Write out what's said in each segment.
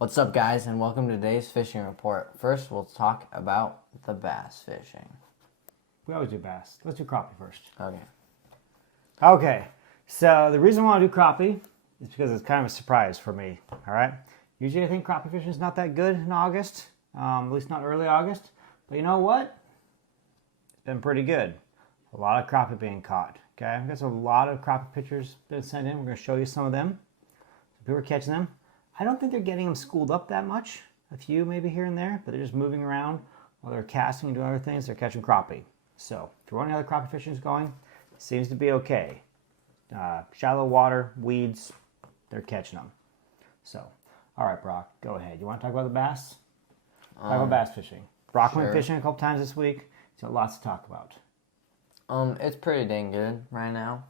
What's up, guys, and welcome to today's fishing report. First, we'll talk about the bass fishing. We always do bass. Let's do crappie first. Okay. Okay, so the reason why I do crappie is because it's kind of a surprise for me, all right? Usually I think crappie fishing is not that good in August, at least not early August. But you know what? It's been pretty good. A lot of crappie being caught, okay? I've got a lot of crappie pictures been sent in. We're going to show you some of them. People are catching them. I don't think they're getting them schooled up that much. A few maybe here and there, but they're just moving around while they're casting and doing other things. They're catching crappie. So if you're wondering how the crappie fishing is going, it seems to be okay. Shallow water, weeds, they're catching them. So, all right, Brock, go ahead. You want to talk about the bass? Talk about bass fishing. Brock went fishing a couple times this week. He's got lots to talk about. It's pretty dang good right now.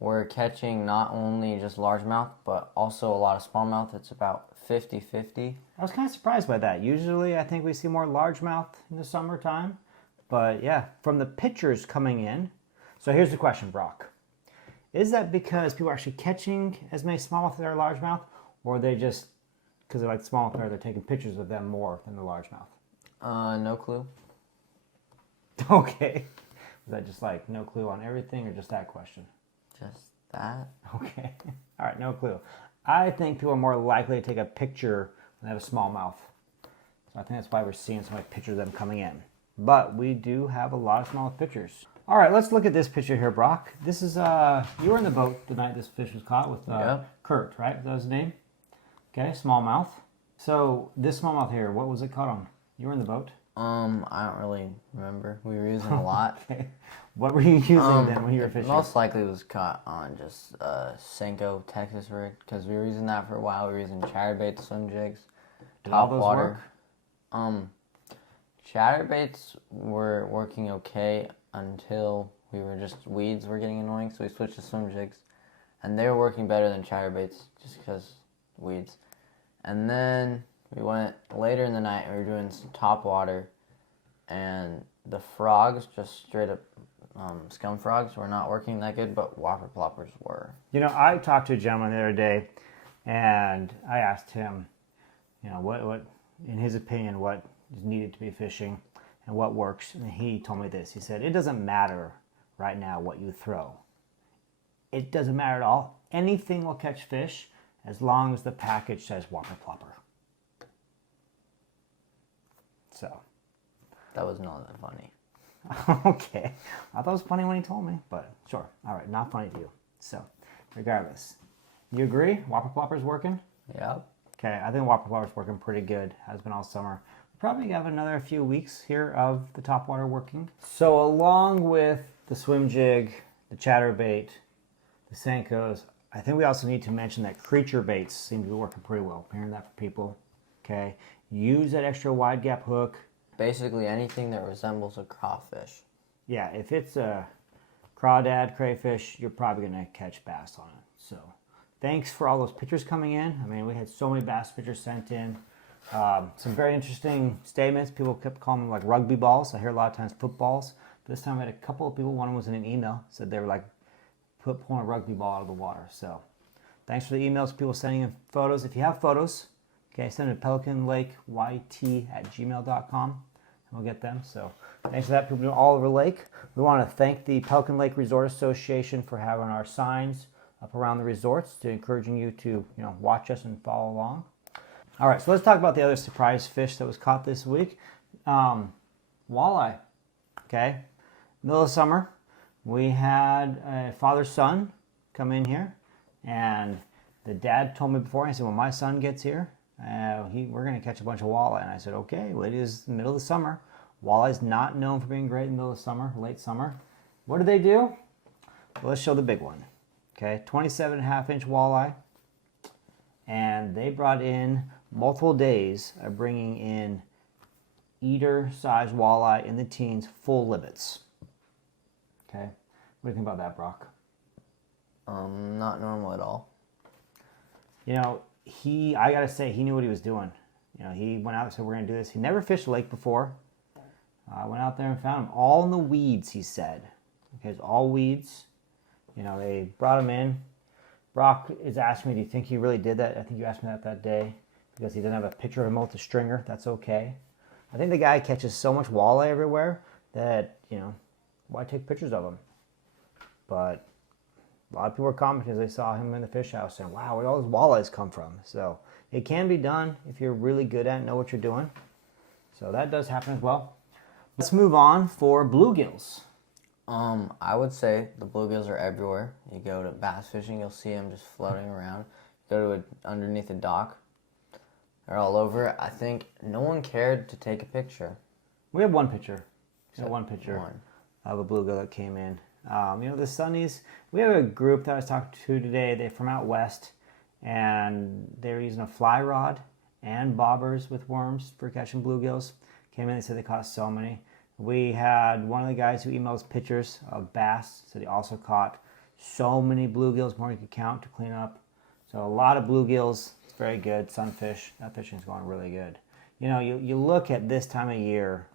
We're catching not only just largemouth, but also a lot of smallmouth. It's about 50-50. I was kind of surprised by that. Usually I think we see more largemouth in the summertime. But yeah, from the pictures coming in. So here's the question, Brock. Is that because people are actually catching as many smallmouth as there are largemouth? Or are they just, because they like the smallmouth, they're taking pictures of them more than the largemouth? No clue. Okay. Was that just like no clue on everything or just that question? Just that? Okay. All right, no clue. I think people are more likely to take a picture when they have a smallmouth. So I think that's why we're seeing so many pictures of them coming in. But we do have a lot of smallmouth pictures. All right, let's look at this picture here, Brock. This is, you were in the boat the night this fish was caught with Kurt, right? That was his name? Okay, smallmouth. So this smallmouth here, what was it caught on? You were in the boat? I don't really remember. We were using a lot. Okay. What were you using then when you were fishing? Most likely it was caught on just Senko Texas rig, because we were using that for a while. We were using chatterbait, swim jigs, top water. Chatterbaits were working okay until weeds were getting annoying, so we switched to swim jigs, and they were working better than chatterbaits just because weeds. And then we went later in the night, we were doing some top water, and the frogs, just straight up scum frogs, were not working that good, but whopper ploppers were. You know, I talked to a gentleman the other day, and I asked him, you know, what in his opinion, what is needed to be fishing and what works. And he told me this. He said, it doesn't matter right now what you throw. It doesn't matter at all. Anything will catch fish as long as the package says whopper plopper. So. That was not that funny. Okay. I thought it was funny when he told me, but sure. All right, not funny to you. So, regardless. You agree? Whopper plopper's working? Yep. Okay, I think whopper plopper's working pretty good. Has been all summer. Probably have another few weeks here of the top water working. So along with the swim jig, the chatterbait, the Senkos, I think we also need to mention that creature baits seem to be working pretty well. I'm hearing that from people. Okay, use that extra wide gap hook. Basically anything that resembles a crawfish. Yeah, if it's a crawdad crayfish, you're probably gonna catch bass on it. So thanks for all those pictures coming in. I mean, we had so many bass pictures sent in. Some very interesting statements. People kept calling them like rugby balls. I hear a lot of times footballs. But this time I had a couple of people, one was in an email, said they were like pulling a rugby ball out of the water. So thanks for the emails, people sending in photos. If you have photos, okay, send it to pelicanlakeyt@gmail.com and we'll get them. So thanks for that, people all over the lake. We want to thank the Pelican Lake Resort Association for having our signs up around the resorts to encouraging you to, watch us and follow along. All right, so let's talk about the other surprise fish that was caught this week. Walleye, okay? Middle of summer, we had a father-son come in here, and the dad told me before, he said, when my son gets here, we're going to catch a bunch of walleye. And I said, okay, well, it is the middle of the summer. Walleye's not known for being great in the middle of summer, late summer. What do? Well, let's show the big one. Okay, 27.5-inch walleye, and they brought in multiple days of bringing in eater-sized walleye in the teens, full libbets. Okay, what do you think about that, Brock? Not normal at all. You know, I gotta say, he knew what he was doing. You know, he went out and said, we're gonna do this. He never fished a lake before. Went out there and found them all in the weeds, he said. Okay, it's all weeds. You know, they brought him in. Brock is asking me, do you think he really did that? I think you asked me that day. because he doesn't have a picture of him with the stringer. That's okay. I think the guy catches so much walleye everywhere that, why take pictures of him? But a lot of people were commenting as they saw him in the fish house saying, wow, where all those walleyes come from? So it can be done if you're really good at it, know what you're doing. So that does happen as well. Let's move on for bluegills. I would say the bluegills are everywhere. You go to bass fishing, you'll see them just floating around. Go to underneath a dock, they're all over. I think no one cared to take a picture. We have one picture. One picture of a bluegill that came in. The sunnies, we have a group that I was talking to today. They're from out west, and they were using a fly rod and bobbers with worms for catching bluegills. Came in, they said they caught so many. We had one of the guys who emails pictures of bass, said he also caught so many bluegills, more than he could count to clean up. So a lot of bluegills. It's very good. Sunfish, that fishing's going really good. You look at this time of year,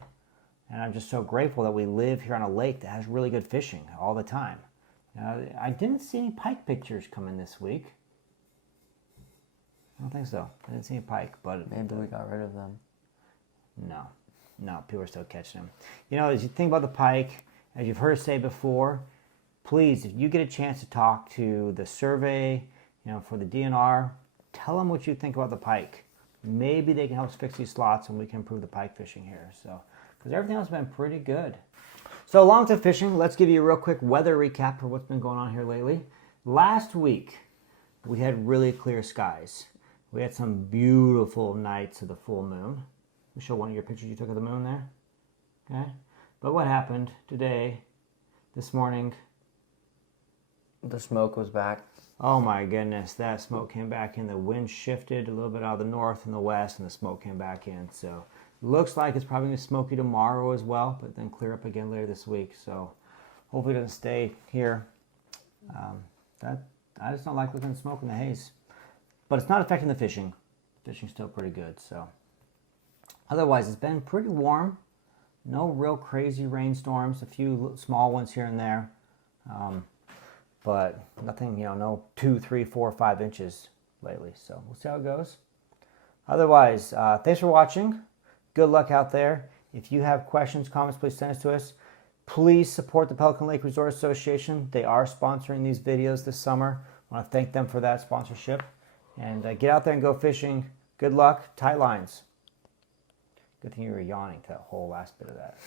and I'm just so grateful that we live here on a lake that has really good fishing all the time. I didn't see any pike pictures come in this week. I don't think so. I didn't see any pike, but maybe we got rid of them. No, people are still catching them. As you think about the pike, as you've heard us say before, please, if you get a chance to talk to the survey, for the DNR, tell them what you think about the pike. Maybe they can help us fix these slots and we can improve the pike fishing here. So, because everything else has been pretty good. So along to fishing, let's give you a real quick weather recap for what's been going on here lately. Last week, we had really clear skies. We had some beautiful nights of the full moon. Let me show one of your pictures you took of the moon there. Okay. But what happened today, this morning? The smoke was back. Oh my goodness, that smoke came back in. The wind shifted a little bit out of the north and the west, and the smoke came back in. So looks like it's probably going to be smoky tomorrow as well, but then clear up again later this week. So hopefully it doesn't stay here. I just don't like looking at smoke in the haze. But it's not affecting the fishing. Fishing's still pretty good. So otherwise, it's been pretty warm. No real crazy rainstorms. A few small ones here and there. But nothing, no 2, 3, 4, 5 inches lately. So we'll see how it goes. Otherwise, thanks for watching. Good luck out there. If you have questions, comments, please send us to us. Please support the Pelican Lake Resort Association. They are sponsoring these videos this summer. I want to thank them for that sponsorship. And get out there and go fishing. Good luck. Tight lines. Good thing you were yawning to that whole last bit of that.